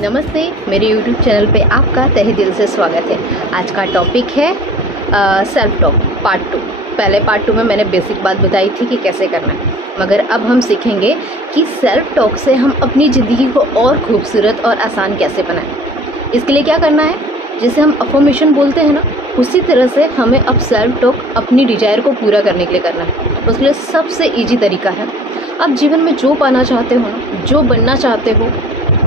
नमस्ते, मेरे YouTube channel पे आपका तहे दिल से स्वागत है। आज का टॉपिक है सेल्फ टॉक पार्ट 2। पहले पार्ट 2 में मैंने बेसिक बात बताई थी कि कैसे करना है, मगर अब हम सीखेंगे कि सेल्फ टॉक से हम अपनी ज़िंदगी को और खूबसूरत और आसान कैसे बनाएं। इसके लिए क्या करना है, जैसे हम अफर्मेशन बोलते हैं ना, उसी तरह से हमें अब सेल्फ टॉक अपनी डिजायर को पूरा करने के लिए करना है। उसके लिए सबसे ईजी तरीका है, आप जीवन में जो पाना चाहते हो ना, जो बनना चाहते हो,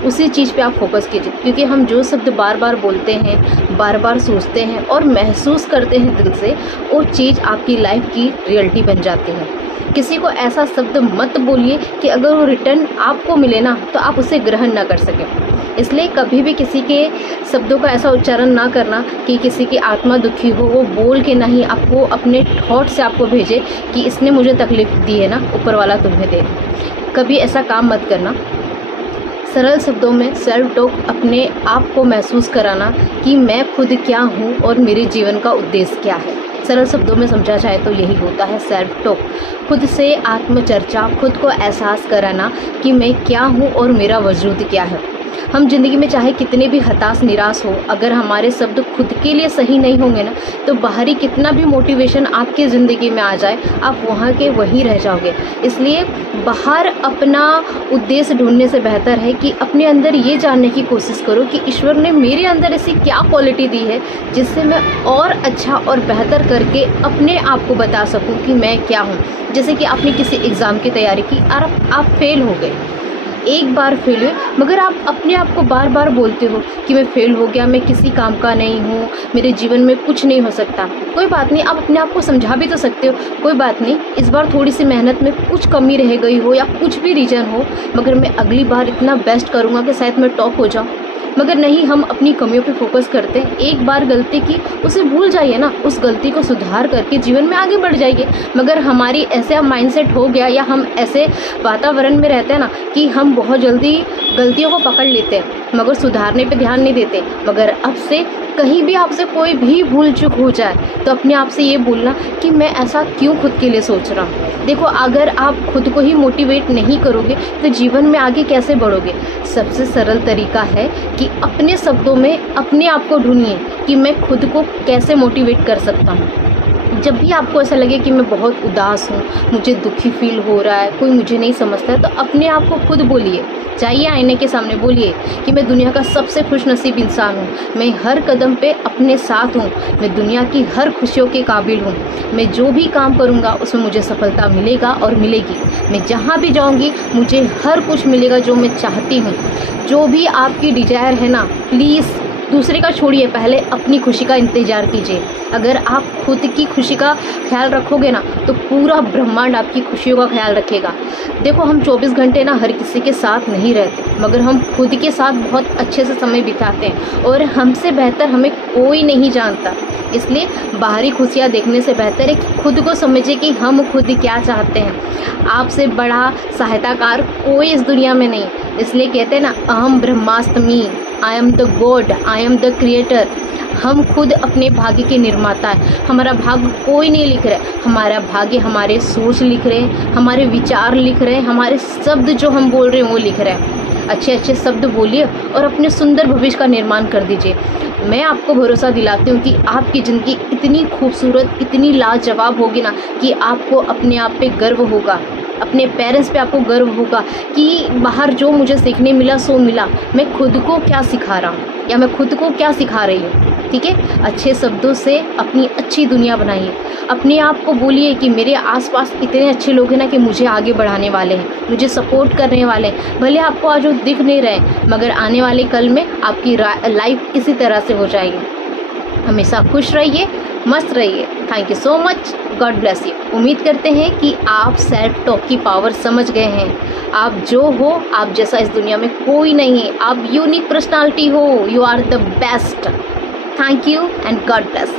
उसी चीज़ पे आप फोकस कीजिए। क्योंकि हम जो शब्द बार बार बोलते हैं, बार बार सोचते हैं और महसूस करते हैं दिल से, वो चीज़ आपकी लाइफ की रियलिटी बन जाती है। किसी को ऐसा शब्द मत बोलिए कि अगर वो रिटर्न आपको मिले ना तो आप उसे ग्रहण ना कर सकें। इसलिए कभी भी किसी के शब्दों का ऐसा उच्चारण ना करना कि किसी की आत्मा दुखी हो, वो बोल के नहीं आपको अपने थॉट से आपको भेजे कि इसने मुझे तकलीफ दी है ना, ऊपर वाला तुम्हें दे। कभी ऐसा काम मत करना। सरल शब्दों में सेल्फ टॉक अपने आप को महसूस कराना कि मैं खुद क्या हूँ और मेरे जीवन का उद्देश्य क्या है। सरल शब्दों में समझा जाए तो यही होता है सेल्फ टॉक। खुद से आत्मचर्चा, खुद को एहसास कराना कि मैं क्या हूँ और मेरा वजूद क्या है। हम जिंदगी में चाहे कितने भी हताश निराश हो, अगर हमारे शब्द खुद के लिए सही नहीं होंगे ना, तो बाहरी कितना भी मोटिवेशन आपके ज़िंदगी में आ जाए, आप वहाँ के वहीं रह जाओगे। इसलिए बाहर अपना उद्देश्य ढूंढने से बेहतर है कि अपने अंदर ये जानने की कोशिश करो कि ईश्वर ने मेरे अंदर ऐसी क्या क्वालिटी दी है जिससे मैं और अच्छा और बेहतर करके अपने आप को बता सकूँ कि मैं क्या हूँ। जैसे कि आपने किसी एग्ज़ाम की तैयारी की और आप फेल हो गए, एक बार फेल हुए, मगर आप अपने आप को बार बार बोलते हो कि मैं फेल हो गया, मैं किसी काम का नहीं हूँ, मेरे जीवन में कुछ नहीं हो सकता। कोई बात नहीं, आप अपने आप को समझा भी तो सकते हो, कोई बात नहीं, इस बार थोड़ी सी मेहनत में कुछ कमी रह गई हो या कुछ भी रीज़न हो, मगर मैं अगली बार इतना बेस्ट करूँगा कि शायद मैं टॉप हो जाऊँ। मगर नहीं, हम अपनी कमियों पे फोकस करते हैं। एक बार गलती की, उसे भूल जाइए ना, उस गलती को सुधार करके जीवन में आगे बढ़ जाइए। मगर हमारी ऐसे माइंडसेट हो गया या हम ऐसे वातावरण में रहते हैं ना कि हम बहुत जल्दी गलतियों को पकड़ लेते हैं मगर सुधारने पे ध्यान नहीं देते। मगर अब से कहीं भी आपसे कोई भी भूल चूक हो जाए तो अपने आप से ये बोलना कि मैं ऐसा क्यों खुद के लिए सोच रहा हूँ। देखो, अगर आप खुद को ही मोटिवेट नहीं करोगे तो जीवन में आगे कैसे बढ़ोगे। सबसे सरल तरीका है कि अपने शब्दों में अपने आप को ढूंढिए कि मैं खुद को कैसे मोटिवेट कर सकता हूँ। जब भी आपको ऐसा लगे कि मैं बहुत उदास हूँ, मुझे दुखी फील हो रहा है, कोई मुझे नहीं समझता है, तो अपने आप को खुद बोलिए, जाइए आईने के सामने बोलिए कि मैं दुनिया का सबसे खुशनसीब इंसान हूँ, मैं हर कदम पे अपने साथ हूँ, मैं दुनिया की हर खुशियों के काबिल हूँ, मैं जो भी काम करूँगा उसमें मुझे सफलता मिलेगा और मिलेगी, मैं जहाँ भी जाऊँगी मुझे हर कुछ मिलेगा जो मैं चाहती हूँ। जो भी आपकी डिजायर है ना, प्लीज़ दूसरे का छोड़िए, पहले अपनी खुशी का इंतजार कीजिए। अगर आप खुद की खुशी का ख्याल रखोगे ना तो पूरा ब्रह्मांड आपकी खुशियों का ख्याल रखेगा। देखो, हम 24 घंटे ना हर किसी के साथ नहीं रहते, मगर हम खुद के साथ बहुत अच्छे से समय बिताते हैं और हमसे बेहतर हमें कोई नहीं जानता। इसलिए बाहरी खुशियाँ देखने से बेहतर है कि खुद को समझिए कि हम खुद क्या चाहते हैं। आपसे बड़ा सहायताकार कोई इस दुनिया में नहीं। इसलिए कहते हैं ना, अहम ब्रह्मास्मि, I am the God, I am the creator. हम खुद अपने भाग्य के निर्माता है। हमारा भाग्य कोई नहीं लिख रहा है, हमारा भाग्य हमारे सोच लिख रहे हैं, हमारे विचार लिख रहे हैं, हमारे शब्द जो हम बोल रहे हैं वो लिख रहे हैं। अच्छे अच्छे शब्द बोलिए और अपने सुंदर भविष्य का निर्माण कर दीजिए। मैं आपको भरोसा दिलाती हूँ कि आपकी ज़िंदगी इतनी खूबसूरत, इतनी लाजवाब होगी ना कि आपको अपने आप पे गर्व होगा, अपने पेरेंट्स पे आपको गर्व होगा कि बाहर जो मुझे सीखने मिला सो मिला, मैं खुद को क्या सिखा रहा हूँ या मैं खुद को क्या सिखा रही हूँ। ठीक है, अच्छे शब्दों से अपनी अच्छी दुनिया बनाइए। अपने आप को बोलिए कि मेरे आसपास इतने अच्छे लोग हैं ना कि मुझे आगे बढ़ाने वाले हैं, मुझे सपोर्ट करने वाले हैं। भले आपको आज वो दिख नहीं रहे, मगर आने वाले कल में आपकी लाइफ इसी तरह से हो जाएगी। हमेशा खुश रहिए, मस्त रहिए। Thank you so much, God bless you. उम्मीद करते हैं कि आप सेल्फ टॉक की पावर समझ गए हैं। आप जो हो, आप जैसा इस दुनिया में कोई नहीं है। आप यूनिक पर्सनालिटी हो, you are the best. Thank you and God bless.